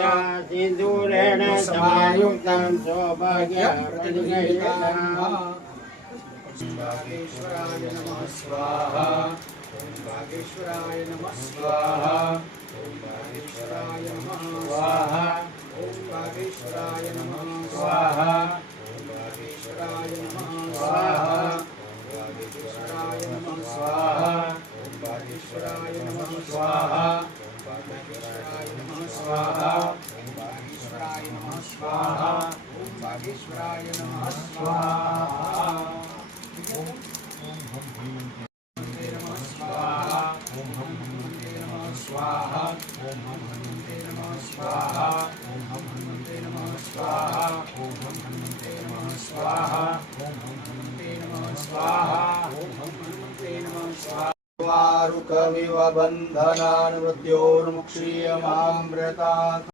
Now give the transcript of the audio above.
सिन्दूरेण समायुक्तं सौभाग्यप्रतिगृहीतं वागीश्वराय नमः स्वाहा। ओम वागीश्वराय नमः स्वाहा। ओम वागीश्वराय नमः स्वाहा। ओम वागीश्वराय नमः स्वाहा। ओम वागीश्वराय नमः स्वाहा। ओम वागीश्वराय नमः स्वाहा। ओम वागीश्वराय नमः स्वाहा। ओम वागीश्वराय नमः स्वाहा। ओम वागीश्वराय नमः स्वाहा। ओम वागीश्वराय नमः स्वाहा। ओम हम हनुमते नमः स्वाहा। ओम हम हनुमते नमः स्वाहा। ओम हम हनुमते नमः स्वाहा। ओम हम हनुमते नमः स्वाहा। ओम हम हनुमते नमः स्वाहा। ओम हम हनुमते नमः स्वाहा। ओम हम हनुमते नमः स्वाहा। वारुकविव बन्धनान् मृत्योर्मुक्षीयमामृतात्